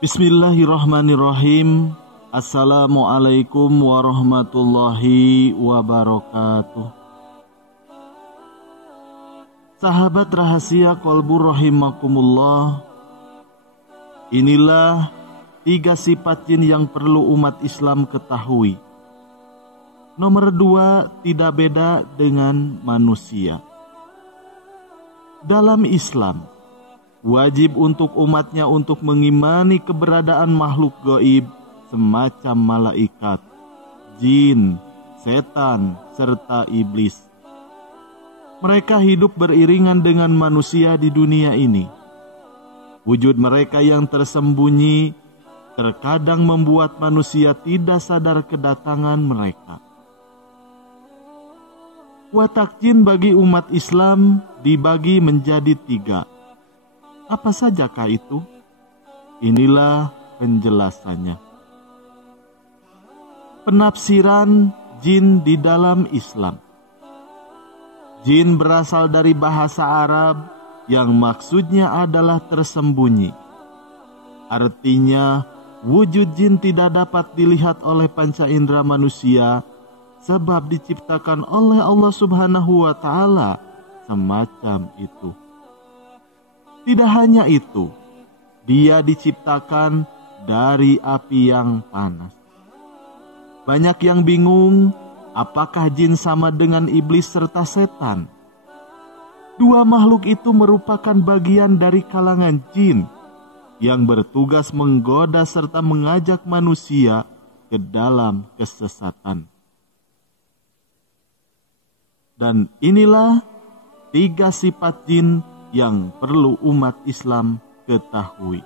Bismillahirrahmanirrahim. Assalamualaikum warahmatullahi wabarakatuh. Sahabat rahasia Kolbu rahimakumullah, inilah 3 sifat jin yang perlu umat Islam ketahui. Nomor 2, tidak beda dengan manusia. Dalam Islam, wajib untuk umatnya untuk mengimani keberadaan makhluk gaib semacam malaikat, jin, setan, serta iblis. Mereka hidup beriringan dengan manusia di dunia ini. Wujud mereka yang tersembunyi terkadang membuat manusia tidak sadar kedatangan mereka. Watak jin bagi umat Islam dibagi menjadi 3. Apa sajakah itu? Inilah penjelasannya. Penafsiran jin di dalam Islam. Jin berasal dari bahasa Arab yang maksudnya adalah tersembunyi. Artinya, wujud jin tidak dapat dilihat oleh panca indera manusia sebab diciptakan oleh Allah Subhanahu wa Ta'ala semacam itu. Tidak hanya itu, dia diciptakan dari api yang panas. Banyak yang bingung, apakah jin sama dengan iblis serta setan? 2 makhluk itu merupakan bagian dari kalangan jin yang bertugas menggoda serta mengajak manusia ke dalam kesesatan. Dan inilah 3 sifat jin yang perlu umat Islam ketahui.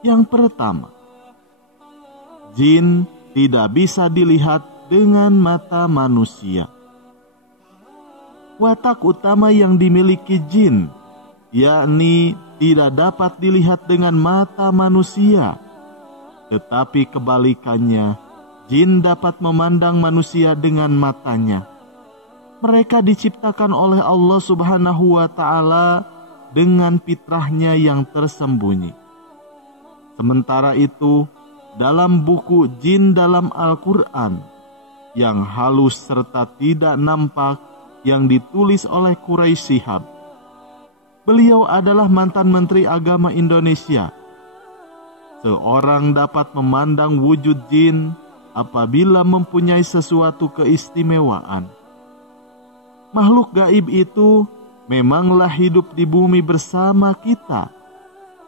Yang pertama, jin tidak bisa dilihat dengan mata manusia. Watak utama yang dimiliki jin, yakni tidak dapat dilihat dengan mata manusia. Tetapi kebalikannya, jin dapat memandang manusia dengan matanya. Mereka diciptakan oleh Allah Subhanahu wa Ta'ala dengan fitrahnya yang tersembunyi. Sementara itu, dalam buku Jin dalam Al-Quran yang halus serta tidak nampak yang ditulis oleh Quraisy Shihab, beliau adalah mantan Menteri Agama Indonesia. Seorang dapat memandang wujud jin apabila mempunyai sesuatu keistimewaan. Makhluk gaib itu memanglah hidup di bumi bersama kita,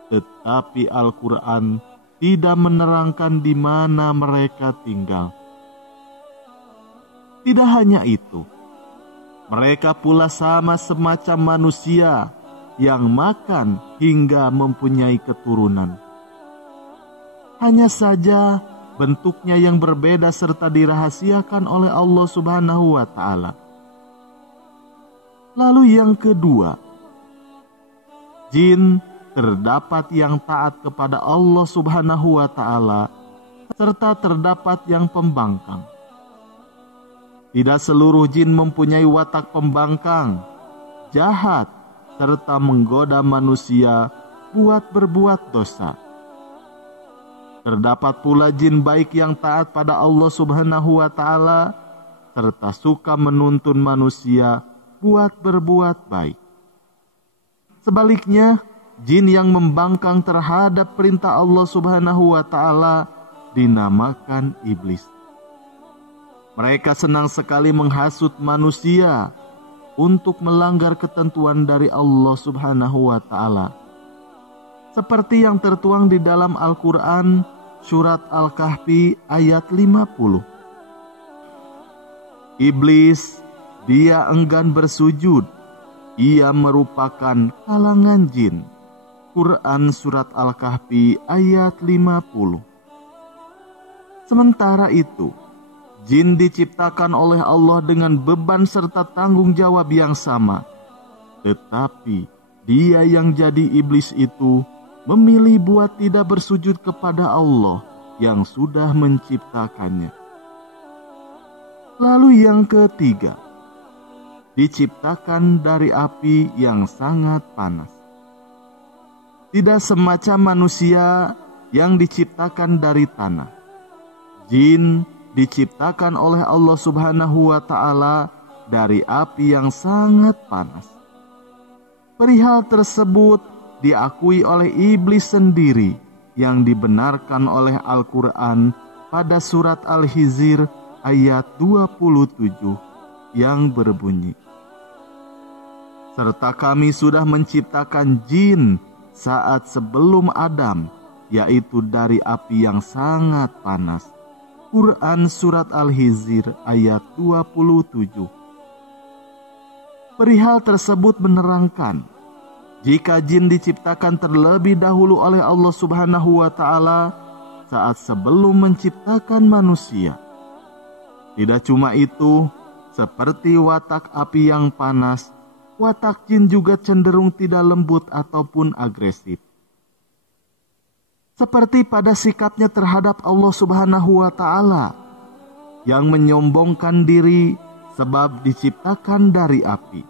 tetapi Al-Quran tidak menerangkan di mana mereka tinggal. Tidak hanya itu, mereka pula sama semacam manusia yang makan hingga mempunyai keturunan. Hanya saja bentuknya yang berbeda serta dirahasiakan oleh Allah Subhanahu wa Ta'ala. Lalu yang kedua, jin terdapat yang taat kepada Allah Subhanahu wa Ta'ala serta terdapat yang pembangkang. Tidak seluruh jin mempunyai watak pembangkang, jahat, serta menggoda manusia buat berbuat dosa. Terdapat pula jin baik yang taat pada Allah Subhanahu wa Ta'ala serta suka menuntun manusia buat berbuat baik. Sebaliknya, jin yang membangkang terhadap perintah Allah Subhanahu wa Ta'ala dinamakan iblis. Mereka senang sekali menghasut manusia untuk melanggar ketentuan dari Allah Subhanahu wa Ta'ala. Seperti yang tertuang di dalam Al-Quran surat Al-Kahfi ayat 50. Iblis, dia enggan bersujud. Ia merupakan kalangan jin. Quran surat Al-Kahfi ayat 50. Sementara itu, jin diciptakan oleh Allah dengan beban serta tanggung jawab yang sama. Tetapi dia yang jadi iblis itu memilih buat tidak bersujud kepada Allah yang sudah menciptakannya. Lalu yang ketiga, diciptakan dari api yang sangat panas. tidak semacam manusia yang diciptakan dari tanah. Jin diciptakan oleh Allah Subhanahu wa Ta'ala dari api yang sangat panas. Perihal tersebut diakui oleh iblis sendiri yang dibenarkan oleh Al-Quran pada surat Al-Hijr ayat 27 yang berbunyi, serta kami sudah menciptakan jin saat sebelum Adam, yaitu dari api yang sangat panas. Quran surat Al-Hijr ayat 27. Perihal tersebut menerangkan, jika jin diciptakan terlebih dahulu oleh Allah Subhanahu wa Ta'ala saat sebelum menciptakan manusia. Tidak cuma itu, seperti watak api yang panas, watak jin juga cenderung tidak lembut ataupun agresif. Seperti pada sikapnya terhadap Allah Subhanahu wa Ta'ala yang menyombongkan diri sebab diciptakan dari api.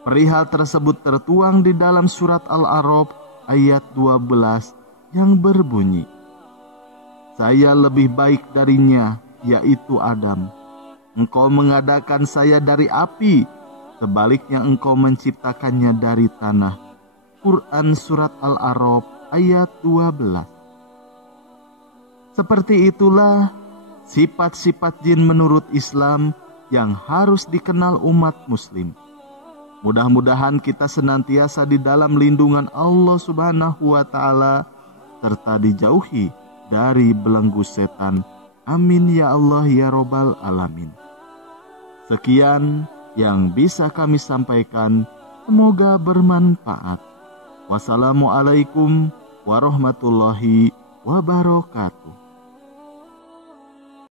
Perihal tersebut tertuang di dalam surat Al-A'raf ayat 12 yang berbunyi, saya lebih baik darinya, yaitu Adam. Engkau mengadakan saya dari api, sebaliknya engkau menciptakannya dari tanah. Quran surat Al-A'raf ayat 12. Seperti itulah sifat-sifat jin menurut Islam yang harus dikenal umat muslim. Mudah-mudahan kita senantiasa di dalam lindungan Allah Subhanahu wa Ta'ala serta dijauhi dari belenggu setan. Amin ya Allah ya Robbal Alamin. Sekian yang bisa kami sampaikan, semoga bermanfaat. Wassalamualaikum warahmatullahi wabarakatuh.